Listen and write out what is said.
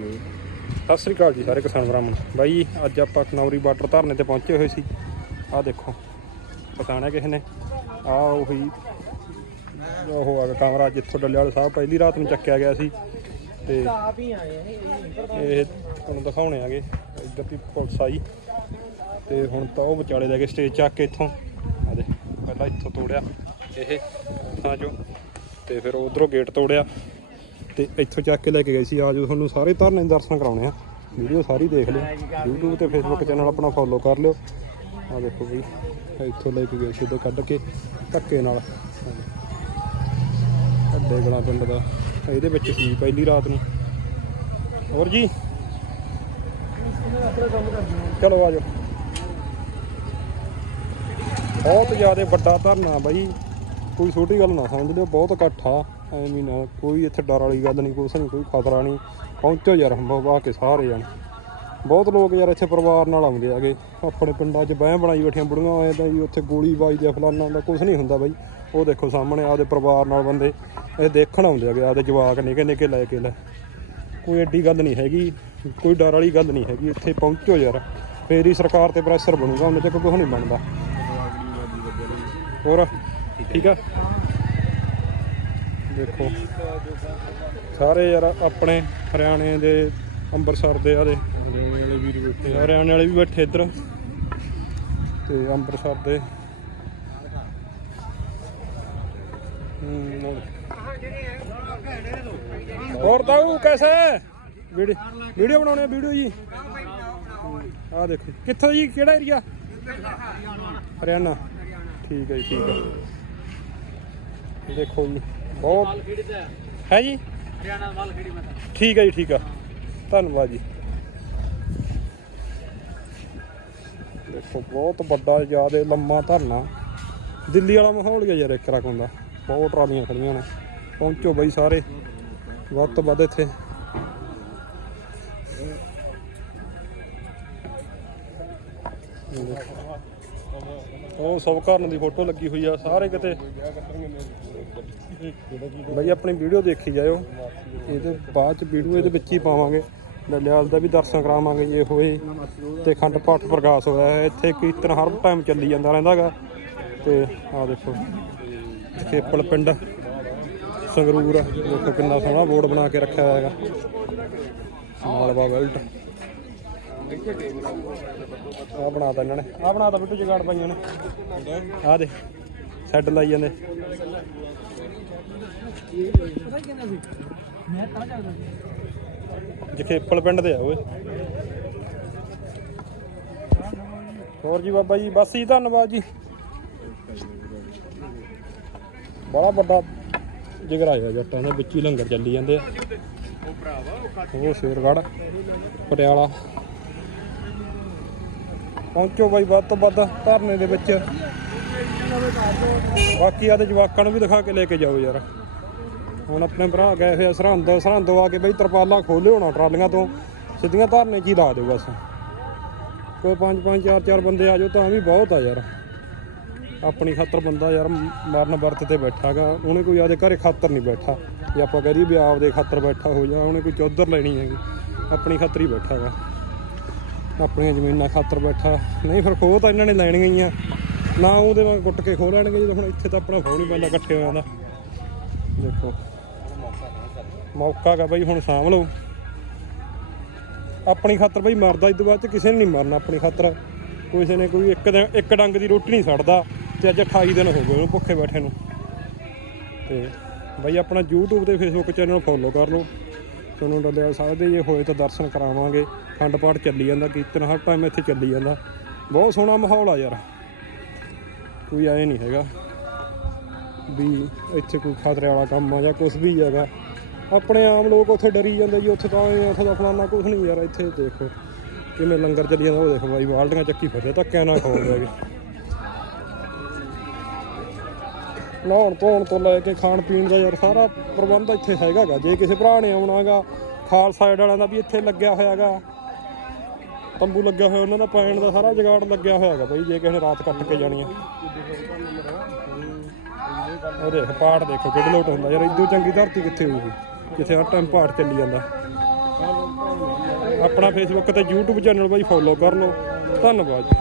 ਸਤਿ ਸ੍ਰੀ ਅਕਾਲ ਜੀ ਸਾਰੇ ਕਿਸਾਨ ਭਰਾਵਾਂ ਨੂੰ। ਬਾਈ, ਅੱਜ ਆਪਾਂ ਕਨੌਰੀ ਬਾਰਡਰ ਧਰਨੇ ਤੇ ਪਹੁੰਚੇ ਹੋਏ ਸੀ। ਆਹ ਦੇਖੋ ਪਛਾਣਿਆ ਕਿਸੇ ਨੇ। ਆ ਉਹੀ, ਉਹ ਆ ਕਮਰਾ ਜਿੱਥੋਂ ਡੱਲੇ ਵਾਲੇ ਸਾਹਿਬ ਪਹਿਲੀ ਰਾਤ ਨੂੰ ਚੱਕਿਆ ਗਿਆ ਸੀ। ਤੇ ਇਹ ਤੁਹਾਨੂੰ ਦਿਖਾਉਣੇ ਆਗੇ, ਇੱਧਰ ਦੀ ਪੁਲਿਸ ਆਈ। ਤੇ ਹੁਣ ਤਾਂ ਉਹ ਵਿਚਾਲੇ ਲੈ ਕੇ ਸਟੇਜ ਚੱਕ ਕੇ ਇੱਥੋਂ ਆ ਦੇ ਪਹਿਲਾਂ ਇੱਥੋਂ ਤੋੜਿਆ, ਇਹ ਥਾਂ 'ਚੋਂ ਤੇ ਫਿਰ ਉਧਰੋਂ ਗੇਟ ਤੋੜਿਆ। ਤੇ ਇੱਥੋਂ ਚੱਕ ਕੇ ਲੈ ਕੇ ਗਏ ਸੀ, ਆਜੋ ਤੁਹਾਨੂੰ ਸਾਰੇ ਧਰਨੇ ਦੇ ਦਰਸ਼ਨ ਕਰਾਉਣੇ ਆ। ਵੀਡੀਓ ਸਾਰੀ ਦੇਖ ਲਿਓ, YouTube ਤੇ Facebook ਚੈਨਲ ਆਪਣਾ ਫੋਲੋ ਕਰ ਲਿਓ। ਆ ਦੇਖੋ ਬਈ ਇੱਥੋਂ ਲੈ ਕੇ ਗਏ ਸੀ ਉਹਦੇ ਕੱਢ ਕੇ ਧੱਕੇ ਨਾਲ। ਅੱਡੇ ਗਲਾ ਪਿੰਡ ਦਾ, ਇਹਦੇ ਵਿੱਚ ਸੀ ਪਹਿਲੀ ਰਾਤ ਨੂੰ। ਹੋਰ ਜੀ? ਚਲੋ ਆਜੋ। ਬਹੁਤ ਜ਼ਿਆਦਾ ਵੱਡਾ ਧਰਨਾ ਬਾਈ। ਕੋਈ ਛੋਟੀ ਗੱਲ ਨਾ ਸਮਝ ਲਿਓ, ਬਹੁਤ ਇਕੱਠ ਆ। ਐਵੇਂ ਨਾ, ਕੋਈ ਇੱਥੇ ਡਰ ਵਾਲੀ ਗੱਲ ਨਹੀਂ ਕੁਛ ਨਹੀਂ ਕੋਈ ਖਤਰਾ ਨਹੀਂ। ਪਹੁੰਚੋ ਯਾਰ ਹੰਬਾ ਕੇ ਸਾਰੇ ਜਾਣ। ਬਹੁਤ ਲੋਕ ਯਾਰ ਇੱਥੇ ਪਰਿਵਾਰ ਨਾਲ ਆਉਂਦੇ ਆਗੇ ਆਪਣੇ ਪਿੰਡਾਂ 'ਚ ਬਹਿ ਬਣਾਈ ਬੈਠੀਆਂ ਬੁੜੀਆਂ ਹੋਏ ਤਾਂ ਜੀ ਉੱਥੇ ਗੋਲੀ ਵੱਜਦੀ ਆ ਫਲਾਨਾ ਦਾ ਕੁਝ ਨਹੀਂ ਹੁੰਦਾ ਬਾਈ। ਉਹ ਦੇਖੋ ਸਾਹਮਣੇ ਆਦੇ ਪਰਿਵਾਰ ਨਾਲ ਬੰਦੇ, ਇਹ ਦੇਖਣ ਆਉਂਦੇ ਆਗੇ ਆਪਦੇ ਜਵਾਕ ਨਿੱਕੇ ਨਿੱਕੇ ਲੈ ਕੇ ਲੈ। ਕੋਈ ਐਡੀ ਗੱਲ ਨਹੀਂ ਹੈਗੀ, ਕੋਈ ਡਰ ਵਾਲੀ ਗੱਲ ਨਹੀਂ ਹੈਗੀ, ਇੱਥੇ ਪਹੁੰਚੋ ਯਾਰ। ਫੇਰ ਹੀ ਸਰਕਾਰ ਤੇ ਪ੍ਰੈਸ਼ਰ ਬਣੂਗਾ ਉਹਨੇ ਚੱਕ ਕੁਝ ਨਹੀਂ ਬਣਦਾ। ਹੋਰ, ਠੀਕ ਆ? ਦੇਖੋ। ਸਾਰੇ ਯਾਰ ਆਪਣੇ ਹਰਿਆਣੇ ਦੇ, ਅੰਮ੍ਰਿਤਸਰ ਦੇ ਆਦੇ ਹਰਿਆਣੇ ਵਾਲੇ ਵੀ ਬੈਠੇ ਇੱਧਰ। ਤੇ ਅੰਮ੍ਰਿਤਸਰ ਦੇ। ਹੋਰ। ਤਾਊ ਕੈਸੇ ਵੀਡੀਓ ਬਣਾਉਣੇ ਵੀਡੀਓ ਜੀ। ਆ ਦੇਖੋ, ਕਿੱਥੋਂ ਜੀ, ਕਿਹੜਾ ਏਰੀਆ ਹਰਿਆਣਾ। ਠੀਕ ਹੈ ਜੀ, ਠੀਕ ਹੈ। ਦੇਖੋ ਜੀ। ਬਹੁਤ ਹੈ। ਜੀ? ਹਰਿਆਣਾ ਮਾਲ ਖੜੀ ਮੈਂ ਠੀਕ ਹੈ ਜੀ ਠੀਕ ਆ। ਧੰਨਵਾਦ ਜੀ। ਦੇਖੋ ਬਹੁਤ ਵੱਡਾ ਜਿਆਦੇ ਲੰਮਾ ਧਰਨਾ। ਦਿੱਲੀ ਵਾਲਾ ਮਾਹੌਲ ਹੀ ਆ ਯਾਰ ਇੱਕ ਰਕਮ ਹੁੰਦਾ। ਬਹੁਤ ਟਰਾਲੀਆਂ ਖੜੀਆਂ ਨੇ। ਪਹੁੰਚੋ ਬਈ ਸਾਰੇ। ਵੱਧ ਤੋਂ ਵੱਧ ਇੱਥੇ। ਉਹ ਸਭ ਘਰਨ ਦੀ ਫੋਟੋ ਲੱਗੀ ਹੋਈ ਆ ਸਾਰੇ ਕਿਤੇ। ਬਈ ਆਪਣੀ ਵੀਡੀਓ ਦੇਖੀ ਜਾਇਓ। ਇਹਦੇ ਬਾਅਦ ਚ ਵੀਡੀਓ ਇਹਦੇ ਵਿੱਚ ਹੀ ਪਾਵਾਂਗੇ। ਲੱਲਿਆਲ ਦਾ ਵੀ ਦਰਸ਼ਨ ਕਰਾਵਾਂਗੇ ਜੇ ਹੋਏ ਤੇ ਖੰਡ ਪਾਠ ਪ੍ਰਕਾਸ਼ ਹੋਇਆ ਹੈ। ਇੱਥੇ ਕੀਰਤਨ ਹਰ ਟਾਈਮ ਚੱਲੀ ਜਾਂਦਾ ਰਹਿੰਦਾਗਾ ਤੇ ਆਹ ਦੇਖੋ ਖੇਪਲ ਪਿੰਡ ਸੰਗਰੂਰ। ਆ। ਦੇਖੋ ਕਿੰਨਾ ਸੋਹਣਾ ਬੋਰਡ ਬਣਾ ਕੇ ਰੱਖਿਆ ਹੋਇਆ ਹੈਗਾ। ਮਾਲਵਾ ਵੈਲਟ ਆ ਬਣਾਤਾ ਇਹਨਾਂ ਨੇ। ਆ ਬਣਾਤਾ ਬਿੱਟੂ ਜਗਾੜ ਪਾਈਆਂ ਨੇ। ਆ ਦੇ ਸੈੱਟ ਲਾਈ ਜਾਂਦੇ। ਮੈਂ ਤਾਂ ਪਿੰਡ ਦੇ ਆ ਓਏ। ਹੋਰ ਜੀ ਬਾਬਾ ਜੀ, ਬਸ ਜੀ, ਧੰਨਵਾਦ ਜੀ। ਬੜਾ ਵੱਡਾ ਜਿਗਰਾ ਆ ਜੱਟਾਂ ਦੇ ਵਿੱਚ ਹੀ ਲੰਗਰ ਚੱਲੀ ਜਾਂਦੇ ਆ। ਉਹ ਸ਼ੇਰਗੜ੍ਹ, ਪਟਿਆਲਾ। ਪਹੁੰਚੋ ਬਾਈ, ਵੱਧ ਤੋਂ ਵੱਧ ਧਰਨੇ ਦੇ ਵਿੱਚ। ਬਾਕੀ ਆਦੇ ਜਵਾਕਾਂ ਨੂੰ ਵੀ ਦਿਖਾ ਕੇ ਲੈ ਕੇ ਜਾਓ ਯਾਰ। ਹੁਣ ਆਪਣੇ ਭਰਾ ਗਏ ਹੋਏ ਸਰਹੰਦ ਸਰਹੰਦ ਆ ਕੇ ਬਈ ਤਰਪਾਲਾਂ ਖੋਲੇ ਹੋਣਾ ਟਰਾਲੀਆਂ ਤੋਂ। ਸਿੱਧੀਆਂ ਧਰਨੇ 'ਚ ਹੀ ਲਾ ਦਿਓ ਬਸ। ਕੋਈ ਪੰਜ ਪੰਜ, ਚਾਰ ਚਾਰ ਬੰਦੇ ਆ ਜਾਓ ਤਾਂ ਵੀ ਬਹੁਤ ਆ ਯਾਰ। ਆਪਣੀ ਖਾਤਰ ਬੰਦਾ ਯਾਰ ਮਰਨ ਵਰਤ ਤੇ ਬੈਠਾਗਾ ਉਹਨੇ ਕੋਈ ਆਦੇ ਘਰੇ ਖਾਤਰ ਨਹੀਂ ਬੈਠਾ। ਜੇ ਆਪਾਂ ਕਰੀਏ ਵੀ ਆਪਦੇ ਖਾਤਰ ਬੈਠਾ ਹੋ ਜਾ, ਉਹਨੇ ਕੋਈ ਚੌਧਰ ਲੈਣੀ ਹੈਗੀ। ਆਪਣੀ ਖਾਤਰ ਹੀ ਬੈਠਾਗਾ ਆਪਣੀਆਂ ਜ਼ਮੀਨਾਂ ਖਾਤਰ ਬੈਠਾ। ਨਹੀਂ ਫਿਰ ਖੋਹ ਤਾਂ ਇਹਨਾਂ ਨੇ ਲੈਣੀਆਂ ਹੀ ਆ। ਨਾ ਉਹਦੇ ਵਾਂਗ ਕੁੱਟ ਕੇ ਖੋਹ ਲੈਣਗੇ, ਜਦੋਂ ਹੁਣ ਇੱਥੇ ਤਾਂ ਆਪਣਾ ਖੋਹ ਹੀ ਪੈਂਦਾ, ਇਕੱਠੇ ਹੋਇਆਂ ਦਾ ਦੇਖੋ। ਮੌਕਾ ਗਾ ਬਈ, ਹੁਣ ਸਾਂਭ ਲਓ। ਆਪਣੀ ਖਾਤਰ ਬਈ ਮਰਦਾ, ਇਸ ਤੋਂ ਬਾਅਦ ਚ ਕਿਸੇ ਨੇ ਨਹੀਂ ਮਰਨਾ ਆਪਣੀ ਖਾਤਰ। ਕਿਸੇ ਨੇ ਕੋਈ ਇੱਕ ਦਿਨ, ਇੱਕ ਡੰਗ ਦੀ ਰੋਟੀ ਨਹੀਂ ਛੱਡਦਾ ਤੇ ਅੱਜ 28 ਦਿਨ ਹੋ ਗਏ ਉਹਨੂੰ ਭੁੱਖੇ ਬੈਠੇ ਨੂੰ। ਤੇ ਬਈ ਆਪਣਾ YouTube ਤੇ Facebook ਚੈਨਲ ਫੋਲੋ ਕਰ ਲਓ। ਤੁਹਾਨੂੰ ਡੱਲਿਆ ਸਾਹਿਬ ਦੇ, ਜੇ ਹੋਏ ਤਾਂ ਦਰਸ਼ਨ ਕਰਾਵਾਂਗੇ। ਖੰਡ ਪਾਠ ਚੱਲੀ ਜਾਂਦਾ, ਕੀਰਤਨ ਹਰ ਟਾਈਮ ਇੱਥੇ ਚੱਲੀ ਜਾਂਦਾ। ਬਹੁਤ ਸੋਹਣਾ ਮਾਹੌਲ ਆ ਯਾਰ। ਕੋਈ ਐ ਨਹੀਂ ਹੈਗਾ ਵੀ ਇੱਥੇ ਕੋਈ ਖਤਰੇ ਵਾਲਾ ਕੰਮ ਆ ਜਾਂ ਕੁਝ ਵੀ ਹੈਗਾ। ਆਪਣੇ ਆਮ ਲੋਕ ਉੱਥੇ ਡਰੀ ਜਾਂਦੇ ਜੀ, ਉੱਥੇ ਤਾਂ ਐਂ ਉੱਥੇ ਦਾ ਫਲਾਨਾ ਕੁਝ ਨਹੀਂ ਯਾਰ, ਇੱਥੇ ਦੇਖੋ, ਕਿਵੇਂ ਲੰਗਰ ਚੱਲੀ ਜਾਂਦਾ, ਉਹ ਦੇਖੋ ਬਾਈ, ਬਾਲਟੀਆਂ ਚੱਕੀ ਫਿਰਦੇ, ਧੱਕਿਆਂ ਨਾਲ ਖਾਉਂਦੇ ਹੈਗੇ। ਨਹਾਉਣ ਧੋਣ ਤੋਂ ਲੈ ਕੇ ਖਾਣ ਪੀਣ ਦਾ ਯਾਰ ਸਾਰਾ ਪ੍ਰਬੰਧ ਇੱਥੇ ਹੈਗਾਗਾ, ਜੇ ਕਿਸੇ ਭਰਾ ਨੇ ਆਉਣਾਗਾ ਖਾਲ ਸਾਈਡ ਵਾਲਿਆਂ ਦਾ ਵੀ ਇੱਥੇ ਲੱਗਿਆ ਹੋਇਆਗਾ। ਤੰਬੂ ਲੱਗਿਆ ਹੋਇਆ, ਉਹਨਾਂ ਦਾ ਪੈਣ ਦਾ ਸਾਰਾ ਜਗਾੜ ਲੱਗਿਆ ਹੋਇਆ ਹੈਗਾ ਬਈ, ਜੇ ਕਿਸੇ ਨੇ ਰਾਤ ਕੱਟ ਕੇ ਜਾਣੀ ਆ। ਉਹ ਦੇਖ ਪਾੜ ਦੇਖੋ ਕਿਹੜੇ ਲੋਟ ਹੁੰਦਾ। ਯਾਰ ਇਦੋਂ ਚੰਗੀ ਧਰਤੀ ਕਿੱਥੇ ਹੋਊਗੀ? ਜਿੱਥੇ ਹਰ ਟਾਈਮ ਪਾੜ ਚੱਲੀ ਜਾਂਦਾ। ਆਪਣਾ ਫੇਸਬੁੱਕ ਤੇ YouTube ਚੈਨਲ ਬਾਈ ਫੋਲੋ ਕਰ ਲਓ। ਧੰਨਵਾਦ ਜੀ।